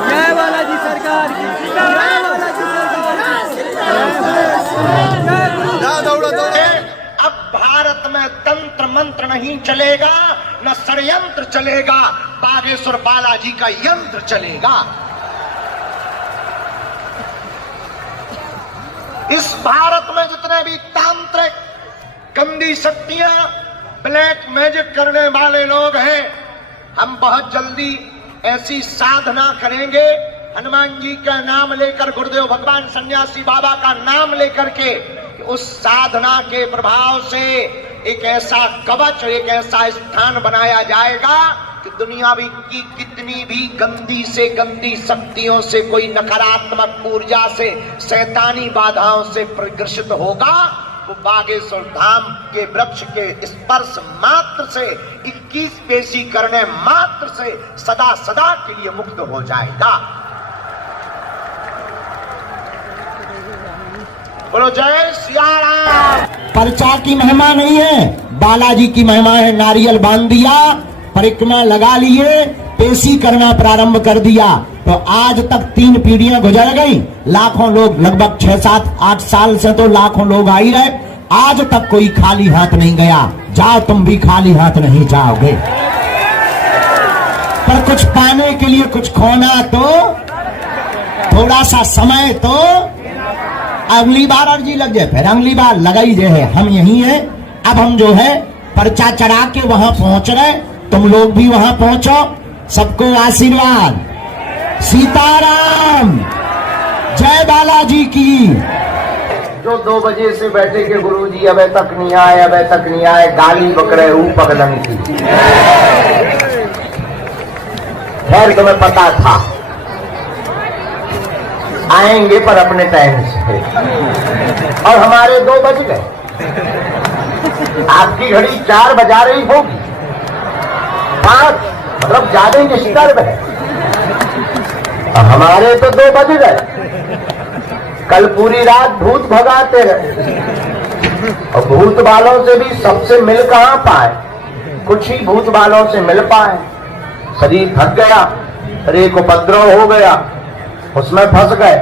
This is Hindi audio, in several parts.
जय बालाजी सरकार की, जय बालाजी सरकार की। अब भारत में तंत्र मंत्र नहीं चलेगा, न षड्यंत्र चलेगा, बागेश्वर बालाजी का यंत्र चलेगा। इस भारत में जितने भी तांत्रिक गंदी शक्तियां ब्लैक मैजिक करने वाले लोग हैं, हम बहुत जल्दी ऐसी साधना करेंगे, हनुमान जी का नाम लेकर, गुरुदेव भगवान सन्यासी बाबा का नाम लेकर के, उस साधना के प्रभाव से एक ऐसा कवच, एक ऐसा स्थान बनाया जाएगा कि दुनिया की कितनी भी गंदी से गंदी शक्तियों से, कोई नकारात्मक ऊर्जा से, शैतानी बाधाओं से प्रग्रसित होगा, वो बागेश्वर धाम के वृक्ष के स्पर्श मात्र से, 21 पेशी करने मात्र से सदा सदा के लिए मुक्त हो जाएगा। बोलो जय सिया राम। पर्चा की महिमा नहीं है, बालाजी की महिमा है। नारियल बांध दिया, परिक्रमा लगा लिए, पेशी करना प्रारंभ कर दिया, तो आज तक 3 पीढ़ियां गुजर गई, लाखों लोग, लगभग 6, 7, 8 साल से तो लाखों लोग आ ही रहे, आज तक कोई खाली हाथ नहीं गया। जाओ, तुम भी खाली हाथ नहीं जाओगे, पर कुछ पाने के लिए कुछ खोना तो, थोड़ा सा समय तो, अगली बार अर्जी लग जाए, फिर अगली बार लगाई जे है। हम यही है, अब हम जो है पर्चा चढ़ा के वहां पहुंच रहे, तुम लोग भी वहां पहुंचो। सबको आशीर्वाद, सीताराम, जय बालाजी की। जो 2 बजे से बैठे के गुरुजी अबे तक नहीं आए, अबे तक नहीं आए, गाली बकरे पगलन की। खैर तुम्हें पता था आएंगे, पर अपने टाइम से, और हमारे 2 बज गए। आपकी घड़ी 4 बजा रही होगी, 5 मतलब ज्यादा डिस्टर्ब है, और हमारे तो 2 बज गए। कल पूरी रात भूत भगाते रहे, और भूत वालों से भी सबसे मिल कहां पाए, कुछ ही भूत वालों से मिल पाए। शरीर थक गया, शरीर को उपद्रव हो गया, उसमें फंस गए,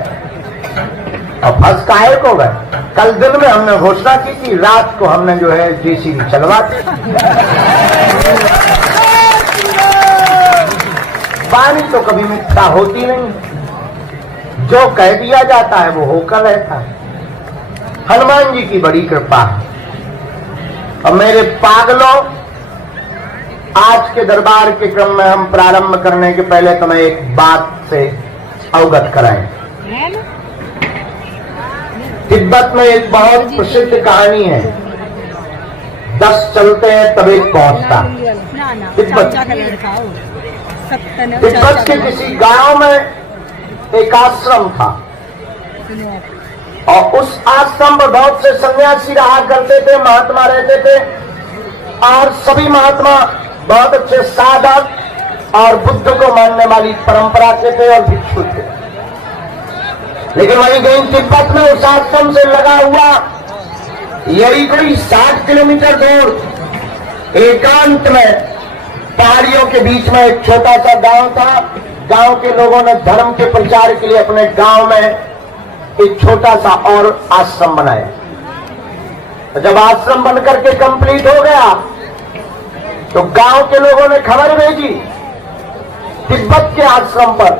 और फंस काहे को गए। कल दिन में हमने घोषणा की कि रात को हमने जो है जेसीबी चलवा दी। वाणी तो कभी मिथ्या होती नहीं, जो कह दिया जाता है वो होकर रहता है। हनुमान जी की बड़ी कृपा है। और मेरे पागलों, आज के दरबार के क्रम में हम प्रारंभ करने के पहले तुम्हें एक बात से अवगत कराएं। तिब्बत में एक बहुत प्रसिद्ध कहानी है, 10 चलते हैं तब एक पहुंचता। तिब्बत के किसी गांव में एक आश्रम था, और उस आश्रम पर बहुत से सन्यासी रहा करते थे, महात्मा रहते थे, और सभी महात्मा बहुत अच्छे साधक और बुद्ध को मानने वाली परंपरा के थे और भिक्षु थे। लेकिन वहीं कहीं तिब्बत में उस आश्रम से लगा हुआ यही कोई 60 किलोमीटर दूर एकांत में पहाड़ियों के बीच में एक छोटा सा गांव था। गांव के लोगों ने धर्म के प्रचार के लिए अपने गांव में एक छोटा सा और आश्रम बनाया। तो जब आश्रम बनकर के कंप्लीट हो गया, तो गांव के लोगों ने खबर भेजी तिब्बत के आश्रम पर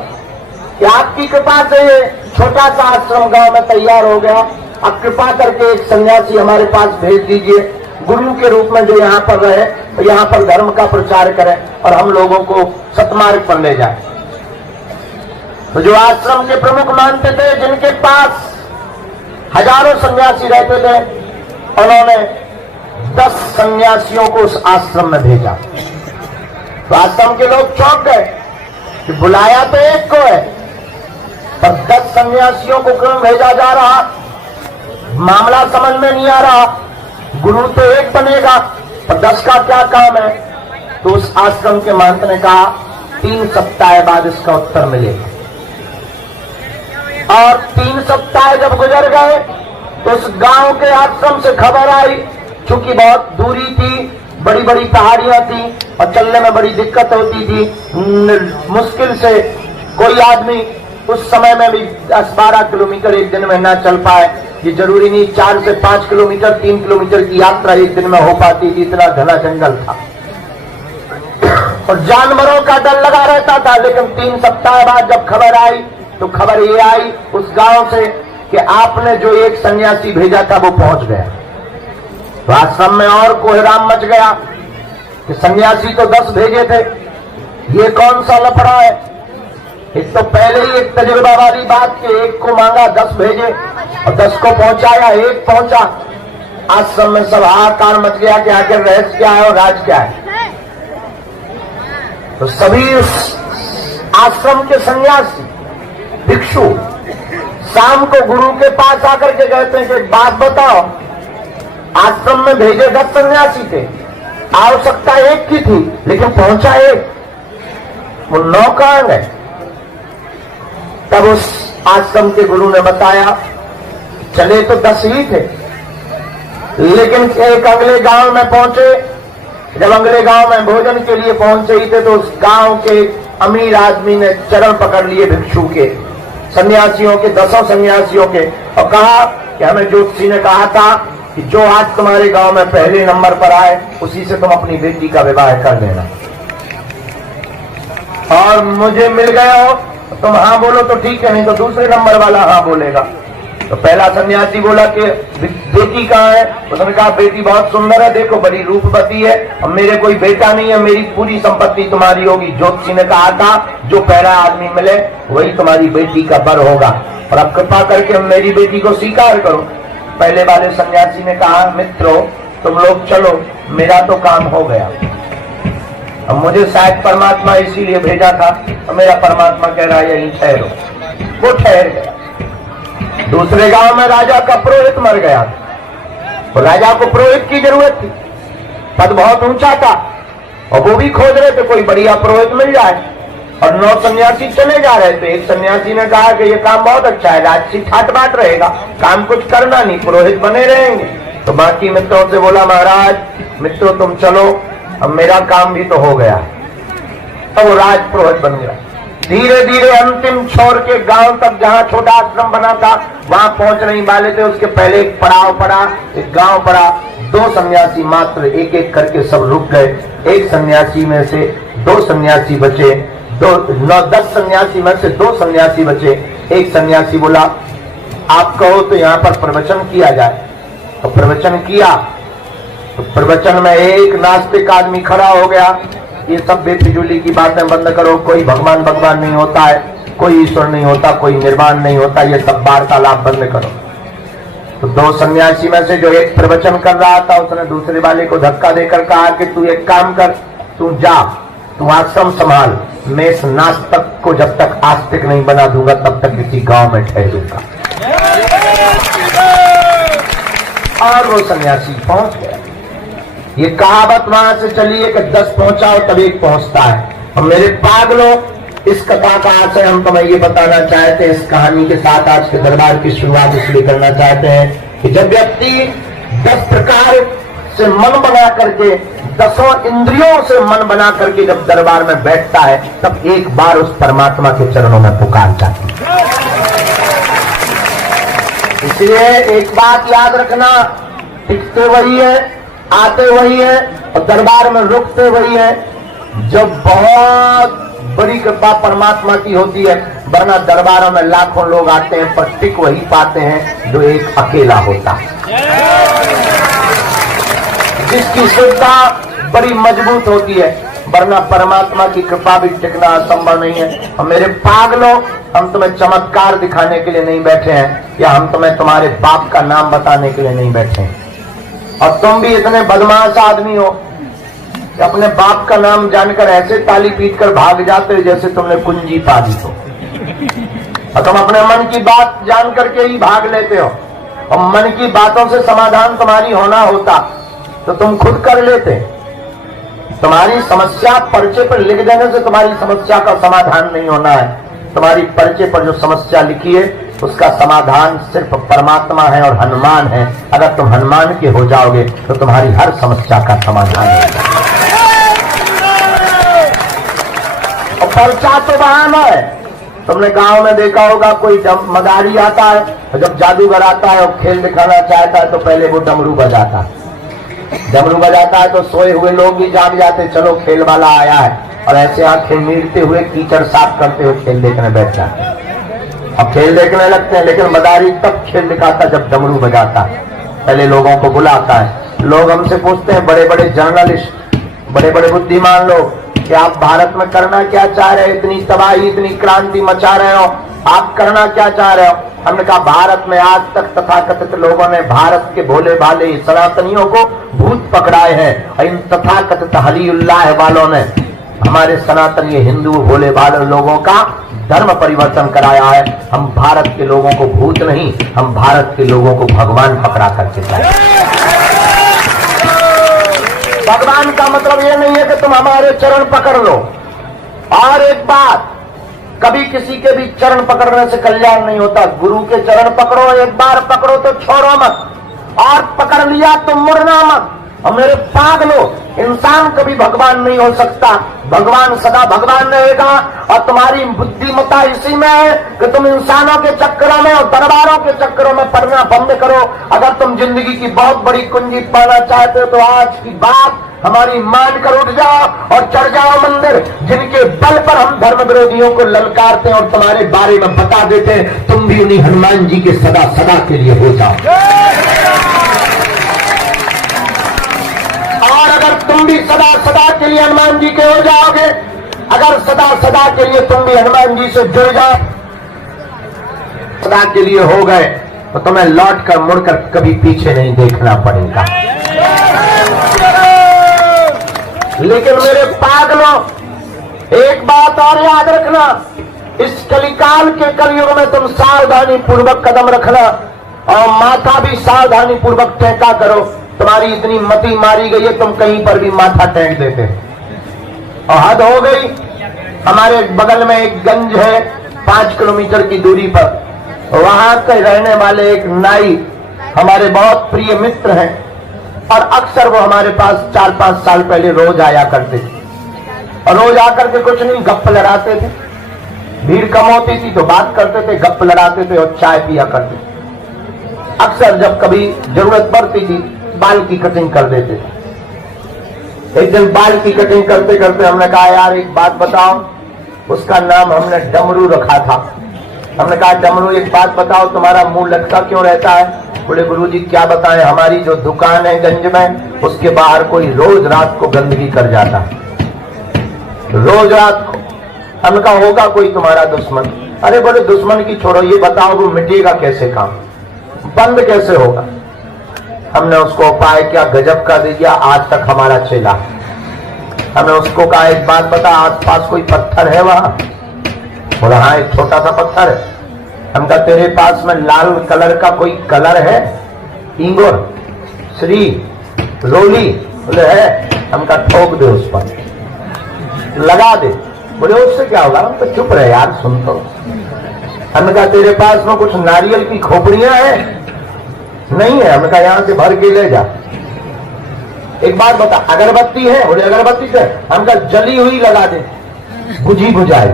कि आपकी कृपा से ये छोटा सा आश्रम गांव में तैयार हो गया, अब कृपा करके एक सन्यासी हमारे पास भेज दीजिए, गुरु के रूप में जो यहाँ पर रहे, तो यहाँ पर धर्म का प्रचार करें और हम लोगों को सतमार्ग पर ले जाए। तो जो आश्रम के प्रमुख मानते थे, जिनके पास हजारों सन्यासी रहते थे, उन्होंने 10 सन्यासियों को उस आश्रम में भेजा। तो आश्रम के लोग चौंक गए कि बुलाया तो एक को है, पर 10 सन्यासियों को क्यों भेजा जा रहा, मामला समझ में नहीं आ रहा। गुरु तो एक बनेगा, पर 10 का क्या काम है। तो उस आश्रम के महंत ने कहा 3 सप्ताह बाद इसका उत्तर मिलेगा। और 3 सप्ताह जब गुजर गए, तो उस गांव के आश्रम से खबर आई, चूंकि बहुत दूरी थी, बड़ी बड़ी पहाड़ियां थी और चलने में बड़ी दिक्कत होती थी, मुश्किल से कोई आदमी उस समय में भी 10-12 किलोमीटर एक दिन में ना चल पाए, ये जरूरी नहीं 4 से 5 किलोमीटर 3 किलोमीटर की यात्रा एक दिन में हो पाती थी, इतना घना जंगल था और जानवरों का डर लगा रहता था। लेकिन 3 सप्ताह बाद जब खबर आई तो खबर ये आई उस गांव से कि आपने जो एक सन्यासी भेजा था वो पहुंच गया। तो आश्रम में और कोहराम मच गया कि सन्यासी तो 10 भेजे थे, ये कौन सा लफड़ा है। एक तो पहले ही एक तजुर्बा वाली बात कि एक को मांगा 10 भेजे और 10 को पहुंचाया, एक पहुंचा। आश्रम में सब हाहाकार मच गया कि आखिर रहस्य क्या है और राज क्या है। तो सभी उस आश्रम के सन्यासी भिक्षु शाम को गुरु के पास आकर के कहते हैं कि एक बात बताओ, आश्रम में भेजे 10 सन्यासी थे, आवश्यकता एक की थी लेकिन पहुंचा एक, वो 9 कहां गए। तब उस आश्रम के गुरु ने बताया चले तो 10 ही थे, लेकिन एक अगले गांव में पहुंचे। जब अगले गांव में भोजन के लिए पहुंचे ही थे तो उस गांव के अमीर आदमी ने चरण पकड़ लिए भिक्षु के, सन्यासियों के, 10 सन्यासियों के, और कहा कि हमें ज्योतिषी ने कहा था कि जो आज तुम्हारे गांव में पहले नंबर पर आए उसी से तुम अपनी बेटी का विवाह कर देना, और मुझे मिल गए हो तुम हाँ बोलो तो ठीक है, नहीं तो दूसरे नंबर वाला हाँ बोलेगा। तो पहला सन्यासी बोला कि बेटी कहाँ है। उसने कहा बेटी बहुत सुंदर है, देखो बड़ी रूपवती है, और मेरे कोई बेटा नहीं है, मेरी पूरी संपत्ति तुम्हारी होगी। ज्योतिषी ने कहा था जो पहला आदमी मिले वही तुम्हारी बेटी का बर होगा, और अब कृपा करके मेरी बेटी को स्वीकार करो। पहले वाले सन्यासी ने कहा मित्रों तुम लोग चलो, मेरा तो काम हो गया, अब मुझे शायद परमात्मा इसीलिए भेजा था, और मेरा परमात्मा कह रहा है यहीं ठहरो। वो ठहर गया। दूसरे गांव में राजा का पुरोहित मर गया, तो राजा को पुरोहित की जरूरत थी, पद बहुत ऊंचा था, और वो भी खोज रहे थे कोई बढ़िया पुरोहित मिल जाए, और 9 सन्यासी चले जा रहे थे। एक सन्यासी ने कहा कि ये काम बहुत अच्छा है, राजसी ठाट बाट रहेगा, काम कुछ करना नहीं, पुरोहित बने रहेंगे। तो बाकी मित्रों से बोला महाराज मित्रों तुम चलो, अब मेरा काम भी तो हो गया। तो वो राज पुरोहित बन गया। धीरे धीरे अंतिम छोर के गांव तक जहां छोटा आश्रम बना था वहां पहुंच नहीं वाले थे, उसके पहले एक पड़ाव पड़ा, एक गांव पड़ा। 2 सन्यासी मात्र एक एक करके सब रुक गए। एक सन्यासी में से 2 सन्यासी बचे, 10 सन्यासी में से 2 सन्यासी बचे। एक सन्यासी बोला आप कहो तो यहाँ पर प्रवचन किया जाए, तो प्रवचन किया। तो प्रवचन में एक नास्तिक आदमी खड़ा हो गया, ये सब बेफिजूली की बातें बंद करो, कोई भगवान भगवान नहीं होता है, कोई ईश्वर नहीं होता, कोई निर्वाण नहीं होता, ये सब वार्तालाप बंद करो। तो 2 सन्यासी में से जो एक प्रवचन कर रहा था उसने दूसरे वाले को धक्का देकर कहा कि तू एक काम कर, तू जा, तू आश्रम संभाल, मैं इस नास्तिक को जब तक आस्तिक नहीं बना दूंगा तब तक किसी गांव में ठहरूंगा। और वो सन्यासी पहुंच गया। ये कहावत वहां से चली है कि 10 पहुंचाओ तब एक पहुंचता है। और मेरे पागलों इस कथा का आशय हम तुम्हें ये बताना चाहते हैं, इस कहानी के साथ आज के दरबार की शुरुआत इसलिए करना चाहते हैं कि जब व्यक्ति 10 प्रकार से मन बना करके, 10 इंद्रियों से मन बना करके जब दरबार में बैठता है तब एक बार उस परमात्मा के चरणों में पुकार जाती है। इसलिए एक बात याद रखना, टिकते वही है, आते वही है, और दरबार में रुकते वही है जब बहुत बड़ी कृपा परमात्मा की होती है। वरना दरबारों में लाखों लोग आते हैं पर टिक वही पाते हैं जो एक अकेला होता है, जिसकी श्रद्धा बड़ी मजबूत होती है। वरना परमात्मा की कृपा भी टिकना असंभव नहीं है। और मेरे पागलों हम तुम्हें चमत्कार दिखाने के लिए नहीं बैठे हैं, या हम तुम्हें तुम्हारे बाप का नाम बताने के लिए नहीं बैठे हैं। और तुम भी इतने बदमाश आदमी हो कि अपने बाप का नाम जानकर ऐसे ताली पीट कर भाग जाते हो जैसे तुमने कुंजी पा दी हो, और तुम अपने मन की बात जान करके ही भाग लेते हो। और मन की बातों से समाधान तुम्हारी होना होता तो तुम खुद कर लेते। तुम्हारी समस्या पर्चे पर लिख देने से तुम्हारी समस्या का समाधान नहीं होना है। तुम्हारी पर्चे पर जो समस्या लिखी है उसका समाधान सिर्फ परमात्मा है और हनुमान है। अगर तुम हनुमान के हो जाओगे तो तुम्हारी हर समस्या का समाधान होगा। और पर्चा तो बहाना है, तुमने गांव में देखा होगा कोई मदारी आता है और जब जादूगर आता है और खेल दिखाना चाहता है तो पहले वो डमरू बजाता है। डमरू बजाता है तो सोए हुए लोग भी जाग जाते, चलो खेल वाला आया है, और ऐसे आंखें मीटते हुए कीचड़ साफ करते हुए खेल देखने बैठ जाते हैं। अब खेल देखने लगते हैं, लेकिन मदारी तब खेल दिखाता जब डमरू बजाता है। पहले लोगों को बुलाता है। लोग हमसे पूछते हैं, बड़े बड़े जर्नलिस्ट, बड़े बड़े बुद्धिमान लोग, कि आप भारत में करना क्या चाह रहे हो? इतनी तबाही, इतनी क्रांति मचा रहे हो, आप करना क्या चाह रहे हो? हमने कहा, भारत में आज तक तथाकथित लोगों ने भारत के भोले भाले सनातनियों को भूत पकड़ाए हैं, और इन तथाकथित हलीउल्लाह वालों ने हमारे सनातनी हिंदू भोले भाले लोगों का धर्म परिवर्तन कराया है। हम भारत के लोगों को भूत नहीं, हम भारत के लोगों को भगवान पकड़ा करके चाहे। भगवान का मतलब ये नहीं है कि तुम हमारे चरण पकड़ लो। और एक बात, कभी किसी के भी चरण पकड़ने से कल्याण नहीं होता। गुरु के चरण पकड़ो, एक बार पकड़ो तो छोड़ो मत, और पकड़ लिया तो मुड़ना मत। और मेरे पागलो, इंसान कभी भगवान नहीं हो सकता, भगवान सदा भगवान रहेगा। और तुम्हारी बुद्धिमत्ता इसी में है कि तुम इंसानों के चक्करों में और दरबारों के चक्करों में पड़ना बंद करो। अगर तुम जिंदगी की बहुत बड़ी कुंजी पाना चाहते हो तो आज की बात हमारी मान कर उठ जाओ और चढ़ जाओ मंदिर, जिनके बल पर हम धर्म विरोधियों को ललकारते हैं और तुम्हारे बारे में बता देते हैं। तुम भी उन्हीं हनुमान जी के सदा सदा के लिए हो जाओ। और अगर तुम भी सदा सदा के लिए हनुमान जी के हो जाओगे, अगर सदा सदा के लिए तुम भी हनुमान जी से जुड़ जाओ, सदा के लिए हो गए, तो तुम्हें लौट कर मुड़कर कभी पीछे नहीं देखना पड़ेगा। लेकिन मेरे पागलों, एक बात और याद रखना, इस कलिकाल के कलयुग में तुम सावधानी पूर्वक कदम रखना और माथा भी सावधानी पूर्वक टेका करो। तुम्हारी इतनी मति मारी गई है, तुम कहीं पर भी माथा टेक देते और हद हो गई। हमारे बगल में एक गंज है 5 किलोमीटर की दूरी पर, वहां के रहने वाले एक नाई हमारे बहुत प्रिय मित्र हैं, और अक्सर वो हमारे पास 4-5 साल पहले रोज आया करते थे, और रोज आकर के कुछ नहीं गप्प लड़ाते थे। भीड़ कम होती थी तो बात करते थे, गप्प लड़ाते थे और चाय पिया करते थे। अक्सर जब कभी जरूरत पड़ती थी बाल की कटिंग कर देते थे। एक दिन बाल की कटिंग करते करते हमने कहा, यार एक बात बताओ, उसका नाम हमने डमरू रखा था। हमने कहा, डमरू एक बात बताओ, तुम्हारा मुंह लटका क्यों रहता है? बोले, गुरुजी क्या बताएं, हमारी जो दुकान है गंज में, उसके बाहर कोई रोज रात को गंदगी कर जाता है, रोज रात को। हमने कहा, होगा कोई तुम्हारा दुश्मन? अरे बोले, दुश्मन की छोड़ो, ये बताओ वो मिटेगा कैसे, काम बंद कैसे होगा? हमने उसको उपाय क्या गजब का दे दिया, आज तक हमारा चेला। हमने उसको कहा, एक बात बता, आसपास कोई पत्थर है वहां? बोला, हाँ एक छोटा सा पत्थर है। हम कहा, तेरे पास में लाल कलर का कोई कलर है? इंगोर, श्री, रोली? बोले है। हम कहा, ठोक दे उस पर, लगा दे। बोले, उससे क्या होगा? हम तो चुप रहे यार, सुन तो। हमने कहा, तेरे पास में कुछ नारियल की खोपड़ियां हैं? नहीं है। हमने कहा, यहां से भर के ले जा। एक बात बता, अगरबत्ती है? बोले, अगरबत्ती से। हम कहा, जली हुई लगा दे, बुझी बुझाई।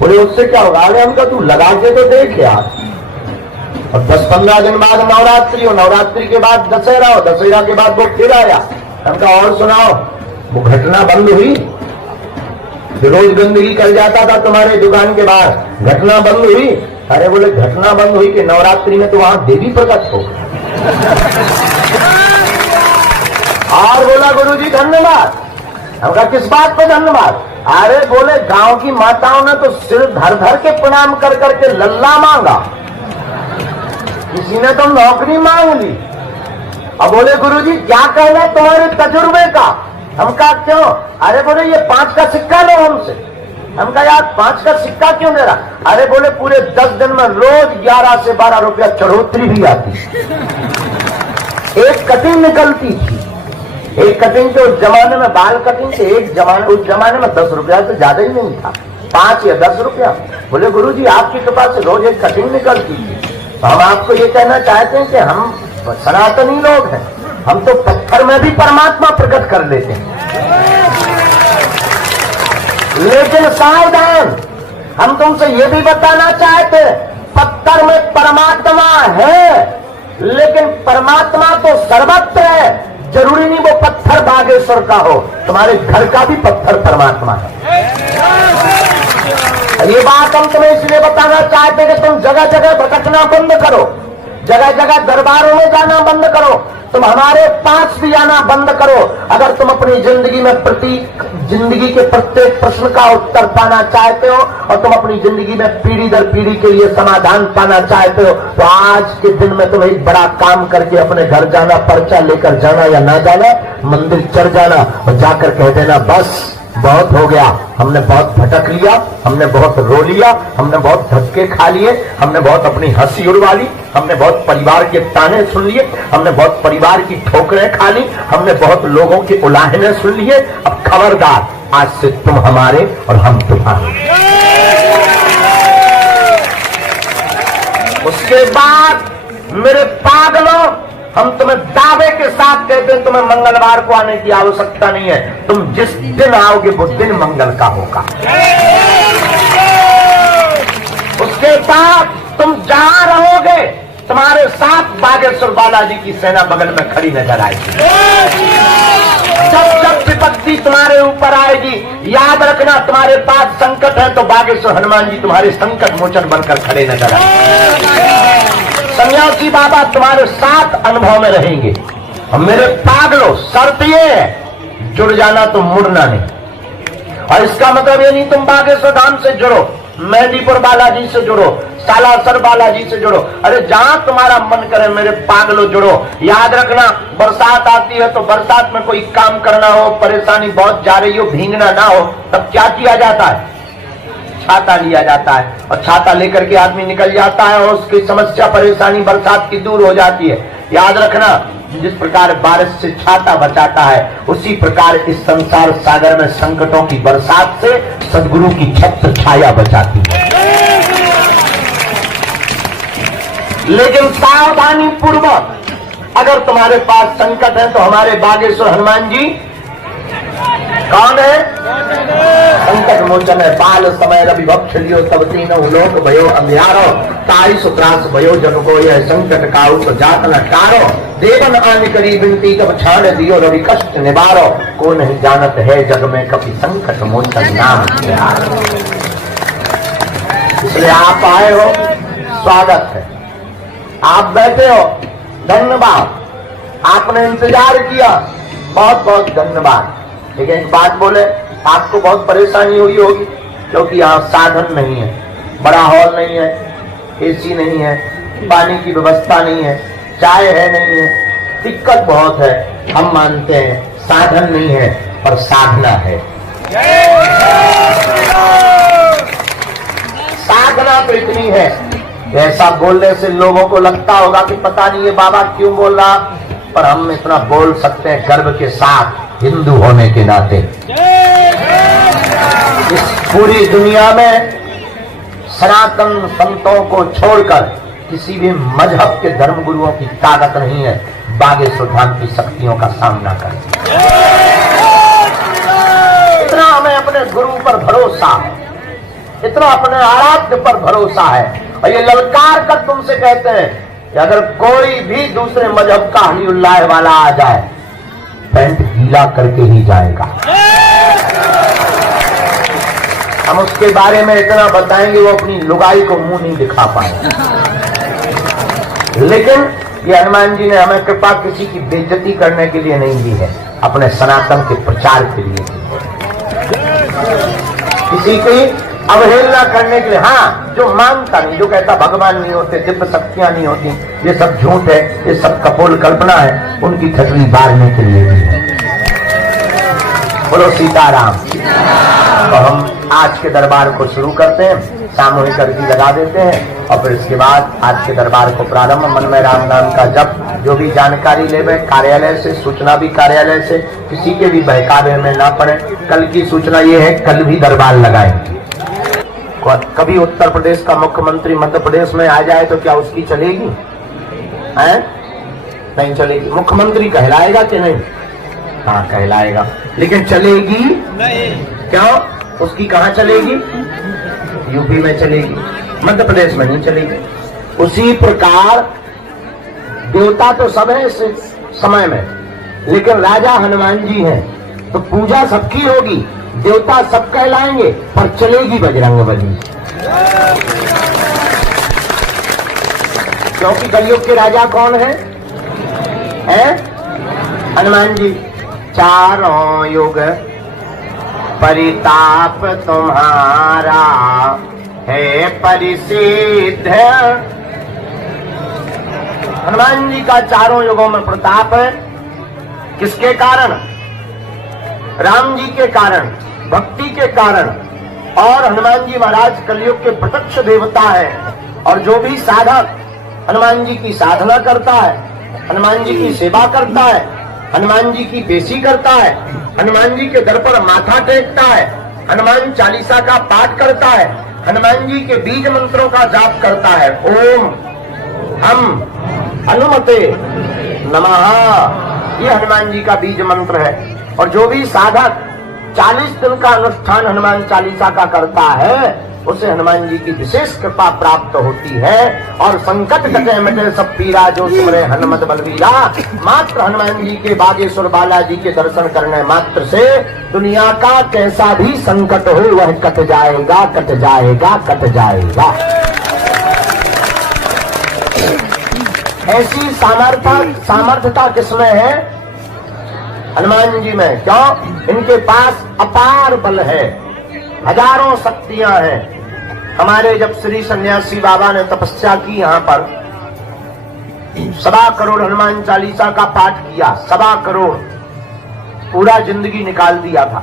बोले, उससे क्या होगा? अरे हम कहा, तू लगा के तो देख यार। और 10-15 दिन बाद नवरात्रि हो, नवरात्रि के बाद दशहरा हो, दशहरा के बाद वो फिर आया। हम कहा, और सुनाओ, वो घटना बंद हुई? रोज गंदगी कर जाता था तुम्हारे दुकान के बाहर, घटना बंद हुई? अरे बोले, घटना बंद हुई कि नवरात्रि में तो वहां देवी प्रकट हो। और बोला, गुरुजी धन्यवाद। हम कहा, किस बात पर धन्यवाद? अरे बोले, गांव की माताओं ने तो सिर धर धर के प्रणाम कर करके लल्ला मांगा, किसी ने तो नौकरी मांग ली। अब बोले, गुरुजी क्या कहना तुम्हारे तजुर्बे का? हम कहा, क्यों? अरे बोले, ये 5 का सिक्का लो हमसे। हम कहा, यार 5 का सिक्का क्यों दे रहा? अरे बोले, पूरे 10 दिन में रोज 11 से 12 रुपया चढ़ोतरी भी आती, एक कटिंग निकलती थी। एक कटिंग तो उस जमाने में बाल कटिंग से उस जमाने में 10 रुपया से ज्यादा ही नहीं था, 5 या 10 रुपया। बोले, गुरुजी आपकी कृपा से रोज एक कटिंग निकलती थी। तो हम आपको ये कहना चाहते हैं कि हम सनातनी लोग हैं, हम तो पत्थर में भी परमात्मा प्रकट कर लेते हैं। लेकिन सावधान, हम तुमसे ये भी बताना चाहते, पत्थर में परमात्मा है, लेकिन परमात्मा तो सर्वत्र है। जरूरी नहीं वो पत्थर बागेश्वर का हो, तुम्हारे घर का भी पत्थर परमात्मा है। ये बात हम तुम्हें इसलिए बताना चाहते कि तुम जगह जगह भटकना बंद करो, जगह जगह दरबारों में जाना बंद करो, तुम हमारे पास भी आना बंद करो। अगर तुम अपनी जिंदगी के प्रत्येक प्रश्न का उत्तर पाना चाहते हो और तुम अपनी जिंदगी में पीढ़ी दर पीढ़ी के लिए समाधान पाना चाहते हो, तो आज के दिन में तुम्हें एक बड़ा काम करके अपने घर जाना, पर्चा लेकर जाना या ना जाना, मंदिर चढ़ जाना और जाकर कह देना बस बहुत हो गया, हमने बहुत भटक लिया, हमने बहुत रो लिया, हमने बहुत धक्के खा लिए, हमने बहुत अपनी हंसी उड़वा ली, हमने बहुत परिवार के ताने सुन लिए, हमने बहुत परिवार की ठोकरें खा ली, हमने बहुत लोगों के उलाहने सुन लिए। अब खबरदार, आज से तुम हमारे और हम तुम्हारे। उसके बाद मेरे पागलों, हम तुम्हें दावे के साथ कहते हैं तुम्हें मंगलवार को आने की आवश्यकता नहीं है। तुम जिस दिन आओगे वो दिन मंगल का होगा। उसके बाद तुम जहां रहोगे तुम्हारे साथ बागेश्वर बालाजी की सेना बगल में खड़ी नजर आएगी। जब जब विपत्ति तुम्हारे ऊपर आएगी, याद रखना तुम्हारे पास संकट है तो बागेश्वर हनुमान जी तुम्हारे संकट मोचन बनकर खड़े नजर आएंगे। सन्यासी बाबा तुम्हारे साथ अनुभव में रहेंगे। और मेरे पागलों, शर्त ये है जुड़ जाना तो मुड़ना नहीं। और इसका मतलब ये नहीं तुम बागेश्वर धाम से जुड़ो, मेहंदीपुर बालाजी से जुड़ो, सालासर बालाजी से जुड़ो, अरे जहां तुम्हारा मन करे मेरे पागलों जुड़ो। याद रखना, बरसात आती है तो बरसात में कोई काम करना हो, परेशानी बहुत जा रही हो, भीगना ना हो, तब क्या किया जाता है? छाता लिया जाता है और छाता लेकर के आदमी निकल जाता है और उसकी समस्या परेशानी बरसात की दूर हो जाती है। याद रखना, जिस प्रकार बारिश से छाता बचाता है, उसी प्रकार इस संसार सागर में संकटों की बरसात से सद्गुरु की छत्र छाया बचाती है। लेकिन सावधानी पूर्वक, अगर तुम्हारे पास संकट है तो हमारे बागेश्वर हनुमान जी कौन है? संकट मोचन है। बाल समय रवि भक्ष लियो तब तीनों लोक भयो अंधियारो, ताई सुत्रास भयो जन को यह संकट काउ तो जात न टारो, देवन आन करी विनती कब छाड़ दियो रवि कष्ट निवारो, को नहीं जानत है जग में कभी संकट मोचन नाम प्यारो। इसलिए आप आए हो, स्वागत है। आप बैठे हो, धन्यवाद। आपने इंतजार किया, बहुत बहुत धन्यवाद। लेकिन एक बात बोले, आपको बहुत परेशानी हुई होगी क्योंकि यहाँ साधन नहीं है, बड़ा हॉल नहीं है, एसी नहीं है, पानी की व्यवस्था नहीं है, चाय है नहीं है, दिक्कत बहुत है। हम मानते हैं साधन नहीं है पर साधना है। साधना तो इतनी है, ऐसा बोलने से लोगों को लगता होगा कि पता नहीं ये बाबा क्यों बोल रहा, पर हम इतना बोल सकते हैं गर्व के साथ, हिंदू होने के नाते। इस पूरी दुनिया में सनातन संतों को छोड़कर किसी भी मजहब के धर्म गुरुओं की ताकत नहीं है बागेश्वर धाम की शक्तियों का सामना कर। इतना हमें अपने गुरु पर भरोसा है, इतना अपने आराध्य पर भरोसा है। और ये ललकार कर तुमसे कहते हैं कि अगर कोई भी दूसरे मजहब का हलीउल्लाह वाला आ जाए, पैंट गीला करके ही जाएगा। हम उसके बारे में इतना बताएंगे वो अपनी लुगाई को मुंह नहीं दिखा पाएगा। लेकिन ये हनुमान जी ने हमें कृपा किसी की बेइज्जती करने के लिए नहीं दी है, अपने सनातन के प्रचार के लिए दी है। किसी की अवहेलना करने के लिए, हाँ, जो मानता नहीं, जो कहता भगवान नहीं होते, दिव्य शक्तियां नहीं होती, ये सब झूठ है, ये सब कपोल कल्पना है, उनकी ठगली बारने के लिए भी है। बोलो सीताराम। तो हम आज के दरबार को शुरू करते हैं, सामूहिक अर्जी लगा देते हैं और फिर इसके बाद आज के दरबार को प्रारंभ। मन में राम नाम का जप, जो भी जानकारी लेवे कार्यालय से, सूचना भी कार्यालय से, किसी के भी बहकावे में ना पड़े। कल की सूचना ये है, कल भी दरबार लगाएंगे। कभी उत्तर प्रदेश का मुख्यमंत्री मध्य प्रदेश में आ जाए तो क्या उसकी चलेगी? है? नहीं चलेगी। मुख्यमंत्री कहलाएगा कि नहीं? हाँ कहलाएगा, लेकिन चलेगी नहीं। क्यों? उसकी कहाँ चलेगी? यूपी में चलेगी, मध्य प्रदेश में नहीं चलेगी। उसी प्रकार देवता तो सब है इस समय में, लेकिन राजा हनुमान जी हैं, तो पूजा सबकी होगी, देवता सब कहलाएंगे, पर चलेगी बजरंगबली। क्योंकि कलयुग के राजा कौन है? हनुमान जी। चारों युग परिताप तुम्हारा है परिसिद्ध। हनुमान जी का चारों युगों में प्रताप है। किसके कारण? राम जी के कारण, भक्ति के कारण। और हनुमान जी महाराज कलयुग के प्रत्यक्ष देवता है। और जो भी साधक हनुमान जी की साधना करता है, हनुमान जी की सेवा करता है, हनुमान जी की पेशी करता है, हनुमान जी के दर पर माथा टेकता है, हनुमान चालीसा का पाठ करता है, हनुमान जी के बीज मंत्रों का जाप करता है, ओम हम हनुमते नमः, ये हनुमान जी का बीज मंत्र है। और जो भी साधक 40 दिन का अनुष्ठान हनुमान चालीसा का करता है, उसे हनुमान जी की विशेष कृपा प्राप्त होती है। और संकट कटे मिटे सब पीरा, जो सुमरे हनुमत बलवीरा। मात्र हनुमान जी के बागेश्वर बालाजी के दर्शन करने मात्र से दुनिया का कैसा भी संकट हो वह कट जाएगा, कट जाएगा, कट जाएगा। ऐसी सामर्थ्यता किसमें है? हनुमान जी में। क्यों? इनके पास अपार बल है, हजारों शक्तियां हैं। हमारे जब श्री सन्यासी बाबा ने तपस्या की यहाँ पर, 1.25 करोड़ हनुमान चालीसा का पाठ किया, 1.25 करोड़, पूरा जिंदगी निकाल दिया था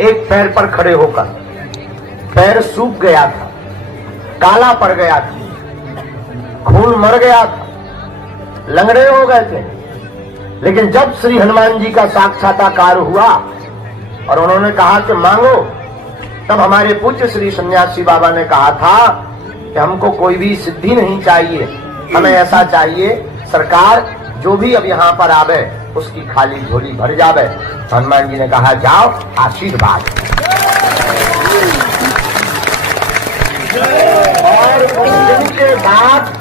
एक पैर पर खड़े होकर। पैर सूख गया था, काला पड़ गया था, खून मर गया था, लंगड़े हो गए थे। लेकिन जब श्री हनुमान जी का साक्षात्कार हुआ और उन्होंने कहा कि मांगो, तब हमारे पूज्य श्री सन्यासी बाबा ने कहा था कि हमको कोई भी सिद्धि नहीं चाहिए, हमें ऐसा चाहिए सरकार जो भी अब यहाँ पर आवे उसकी खाली झोली भर जावे। हनुमान जी ने कहा जाओ, आशीर्वाद। और उस दिन के बाद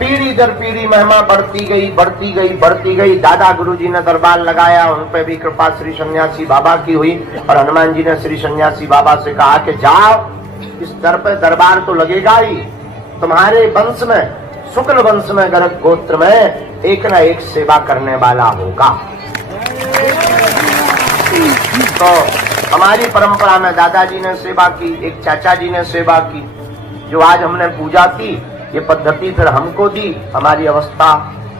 पीढ़ी दर पीढ़ी महिमा बढ़ती गई, बढ़ती गई, बढ़ती गई। दादा गुरुजी ने दरबार लगाया, उन पे भी कृपा श्री सन्यासी बाबा की हुई। और हनुमान जी ने श्री सन्यासी बाबा से कहा कि जाओ, इस दर पे दरबार तो लगेगा ही, तुम्हारे वंश में, शुक्ल वंश में, गर्ग गोत्र में एक न एक सेवा करने वाला होगा। तो हमारी परंपरा में दादाजी ने सेवा की, एक चाचा जी ने सेवा की। जो आज हमने पूजा की, ये पद्धति फिर हमको दी। हमारी अवस्था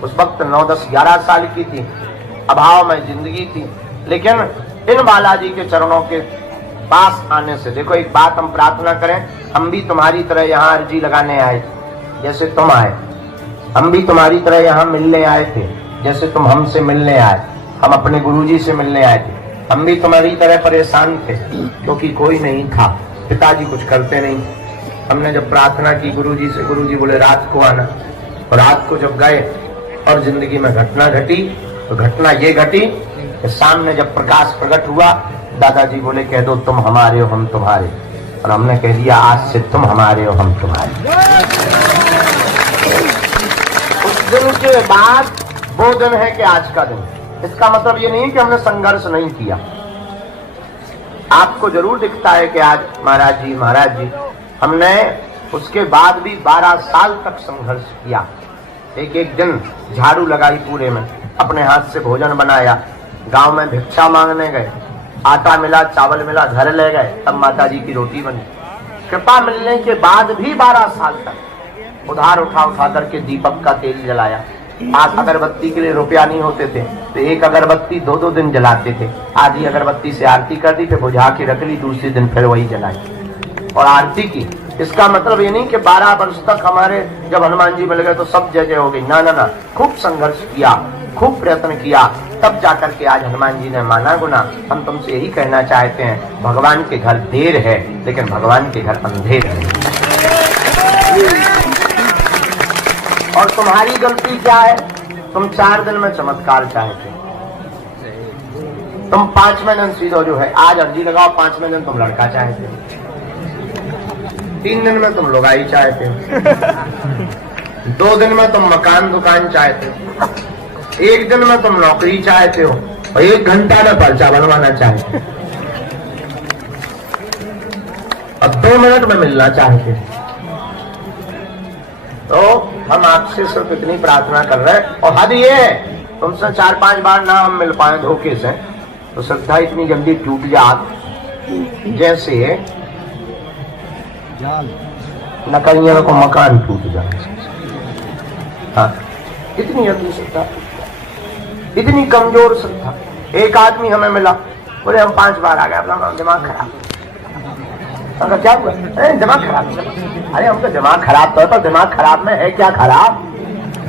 उस वक्त 9, 10, 11 साल की थी, अभाव में जिंदगी थी। लेकिन इन बालाजी के चरणों के पास आने से, देखो एक बात हम प्रार्थना करें, हम भी तुम्हारी तरह यहाँ अर्जी लगाने आए थे जैसे तुम आए, हम भी तुम्हारी तरह यहाँ मिलने आए थे जैसे तुम हमसे मिलने आए। हम अपने गुरुजी से मिलने आए थे, हम भी तुम्हारी तरह परेशान थे क्योंकि कोई नहीं था, पिताजी कुछ करते नहीं। हमने जब प्रार्थना की गुरुजी से, गुरुजी बोले रात को आना। और रात को जब गए और जिंदगी में घटना घटी, तो घटना ये घटी कि सामने जब प्रकाश प्रकट हुआ, दादाजी बोले कह दो तुम हमारे हो हम तुम्हारे। और हमने कह दिया आज से तुम हमारे हो हम तुम्हारे। उस दिन के बाद वो दिन है कि आज का दिन। इसका मतलब ये नहीं कि हमने संघर्ष नहीं किया। आपको जरूर दिखता है कि आज महाराज जी हमने उसके बाद भी 12 साल तक संघर्ष किया। एक एक दिन झाड़ू लगाई पूरे में, अपने हाथ से भोजन बनाया, गांव में भिक्षा मांगने गए, आटा मिला, चावल मिला, घर ले गए, तब माताजी की रोटी बनी। कृपा मिलने के बाद भी 12 साल तक उधार उठा करके दीपक का तेल जलाया। आज अगरबत्ती के लिए रुपया नहीं होते थे तो एक अगरबत्ती 2-2 दिन जलाते थे। आधी अगरबत्ती से आरती कर दी, फिर बुझा के रख ली, दूसरे दिन फिर वही जलाई और आरती की। इसका मतलब ये नहीं कि 12 वर्ष तक हमारे जब हनुमान जी मिल गए तो सब जगह हो गई, ना ना ना। खूब संघर्ष किया, खूब प्रयत्न किया, तब जाकर के आज हनुमान जी ने माना गुना। हम तुमसे यही कहना चाहते हैं, भगवान के घर देर है लेकिन भगवान के घर अंधेर है। और तुम्हारी गलती क्या है? तुम 4 दिन में चमत्कार चाहते, तुम 5वें दिन सीधो जो है आज अर्जी लगाओ, 5वें दिन तुम लड़का चाहते। 3 दिन में तुम लुगाई चाहते हो, 2 दिन में तुम मकान दुकान चाहते हो, 1 दिन में तुम नौकरी चाहते हो और 1 घंटा में पर्चा बनवाना चाहते हो और 2 मिनट में मिलना चाहते हो। तो हम आपसे सिर्फ इतनी प्रार्थना कर रहे हैं और हद ये है तुमसे 4-5 बार ना हम मिल पाए धोखे से तो श्रद्धा इतनी जल्दी टूट जाती जैसे नकलियों को मकान टूट जाए। हाँ, इतनी जल्दी श्रद्धा, इतनी कमजोर श्रद्धा। एक आदमी हमें मिला, बोले हम 5 बार आ गए, अपना दिमाग खराब। हमका क्या हुआ? दिमाग खराब। अरे हमको दिमाग खराब तो दिमाग खराब में है क्या खराब?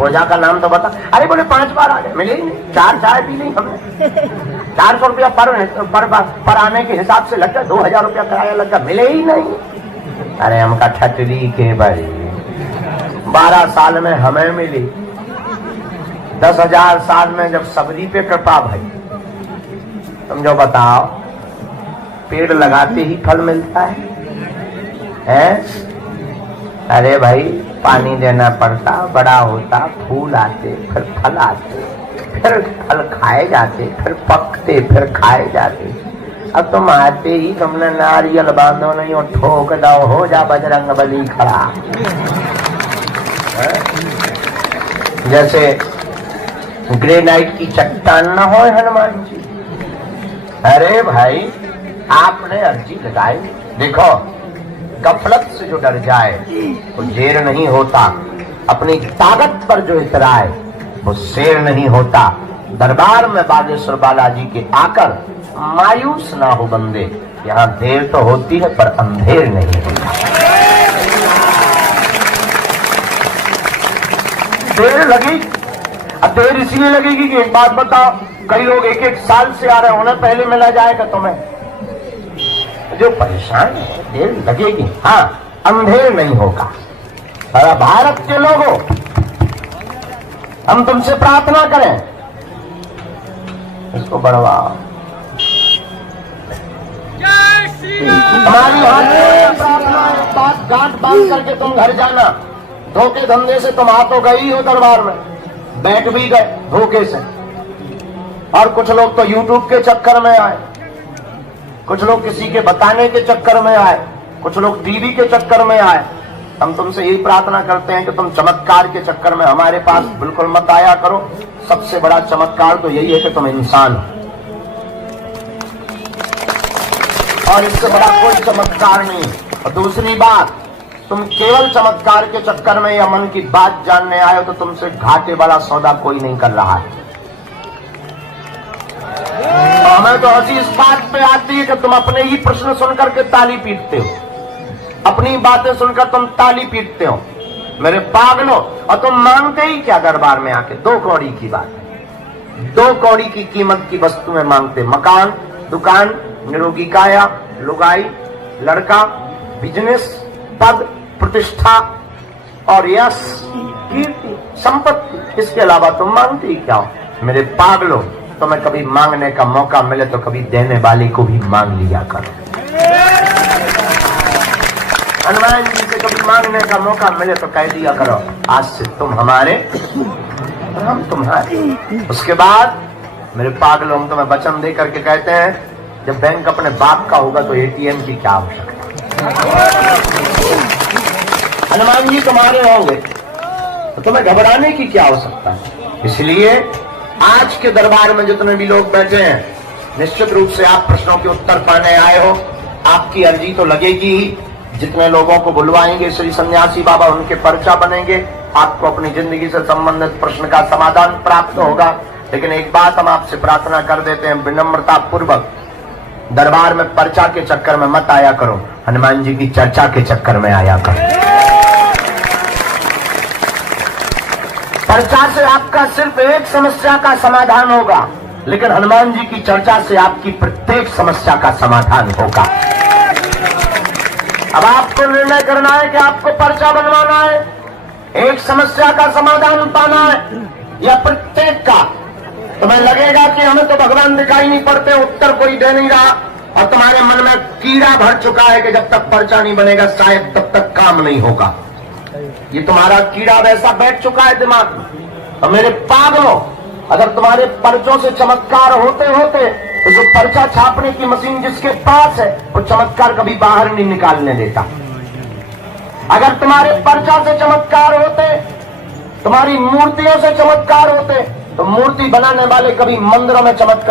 ओझा का नाम तो बता। अरे बोले 5 बार आ गए, मिले ही नहीं। 4 चाय पी ली हमने, 400 रुपया पर आने के हिसाब से लग गया, 2000 रुपया किराया लग गया, मिले ही नहीं। अरे हमका ठटरी के बड़ी 12 साल में हमें मिली, 10,000 साल में जब सबरी पे कृपा भई। तुम जो बताओ, पेड़ लगाते ही फल मिलता है? अरे भाई पानी देना पड़ता, बड़ा होता, फूल आते, फिर फल आते, फिर फल खाए जाते, फिर पकते, फिर खाए जाते। अब तुम आते ही तुमने नारियल बांधो नहीं और ठोक दो, हो जा बजरंग बली खड़ा। जैसे ग्रेनाइट की चट्टान न हो हनुमान जी। अरे भाई आपने अर्जी लगाई, देखो गफलत से जो डर जाए वो जेर नहीं होता, अपनी ताकत पर जो इतराए वो शेर नहीं होता। दरबार में बागेश्वर बालाजी के आकर मायूस ना हो बंदे, यहाँ देर तो होती है पर अंधेर नहीं होता। देर लगेगी, अब देर इसलिए लगेगी कि एक बात बताओ, कई लोग 1-1 साल से आ रहे होने, पहले मिला जाएगा तुम्हें। जो परेशान है देर लगेगी, हाँ अंधेर नहीं होगा। और भारत के लोगों, हम तुमसे प्रार्थना करें, इसको बढ़वाओ। हमारी हाथ में प्रार्थना है, बात गांठ बांध करके तुम घर जाना। धोखे धंधे से तुम आ तो गई हो दरबार में, बैठ भी गए धोखे से। और कुछ लोग तो यूट्यूब के चक्कर में आए, कुछ लोग किसी के बताने के चक्कर में आए, कुछ लोग टीवी के चक्कर में आए। हम तुमसे यही प्रार्थना करते हैं कि तुम चमत्कार के चक्कर में हमारे पास बिल्कुल मत आया करो। सबसे बड़ा चमत्कार तो यही है कि तुम इंसान हो, और इससे बड़ा कोई चमत्कार नहीं। और दूसरी बात, तुम केवल चमत्कार के चक्कर में या मन की बात जानने आए हो तो तुमसे घाटे वाला सौदा कोई नहीं कर रहा है। हमें तो हंसी इस बात पे आती है कि तुम अपने ही प्रश्न सुनकर के ताली पीटते हो, अपनी बातें सुनकर तुम ताली पीटते हो, मेरे पागलो। और तुम मांगते ही क्या दरबार में आके? 2 कौड़ी की बात है, 2 कौड़ी की कीमत की वस्तुएं मांगते। मकान, दुकान, निरोगी काया, लुगाई, लड़का, बिजनेस, पद, प्रतिष्ठा और यश, कीर्ति, संपत्ति। इसके अलावा तुम मांगते ही क्या हो? मेरे पागलो, तुम्हें कभी मांगने का मौका मिले तो कभी देने वाले को भी मांग लिया करो। हनुमान जी से कभी मांगने का मौका मिले तो कह दिया करो, आज से तुम हमारे और हम तुम्हारे। उसके बाद मेरे पागलों, हम तुम्हें वचन दे करके कहते हैं, जब बैंक अपने बाप का होगा तो एटीएम की क्या आवश्यकता? हनुमान जी तुम्हारे होंगे तो तुम्हें घबराने की क्या आवश्यकता है? इसलिए आज के दरबार में जितने भी लोग बैठे हैं, निश्चित रूप से आप प्रश्नों के उत्तर पाने आए हो। आपकी अर्जी तो लगेगी ही। जितने लोगों को बुलवाएंगे श्री सन्यासी बाबा, उनके पर्चा बनेंगे, आपको अपनी जिंदगी से संबंधित प्रश्न का समाधान प्राप्त होगा। लेकिन एक बात हम आपसे प्रार्थना कर देते हैं, विनम्रता पूर्वक दरबार में पर्चा के चक्कर में मत आया करो, हनुमान जी की चर्चा के चक्कर में आया करो। पर्चा से आपका सिर्फ एक समस्या का समाधान होगा, लेकिन हनुमान जी की चर्चा से आपकी प्रत्येक समस्या का समाधान होगा। अब आपको निर्णय करना है कि आपको पर्चा बनवाना है, एक समस्या का समाधान पाना है, या प्रत्येक का। तुम्हें लगेगा कि हमें तो भगवान दिखाई नहीं पड़ते, उत्तर कोई दे नहीं रहा, और तुम्हारे मन में कीड़ा भर चुका है कि जब तक पर्चा नहीं बनेगा शायद तब तक काम नहीं होगा। ये तुम्हारा कीड़ा वैसा बैठ चुका है दिमाग में। और मेरे पागलों, अगर तुम्हारे पर्चों से चमत्कार होते होते तो जो पर्चा छापने की मशीन जिसके पास है वो चमत्कार कभी बाहर नहीं निकालने देता। अगर तुम्हारे पर्चा से चमत्कार होते, तुम्हारी मूर्तियों से चमत्कार होते, तो मूर्ति बनाने वाले कभी मंदिरों में चमत्कार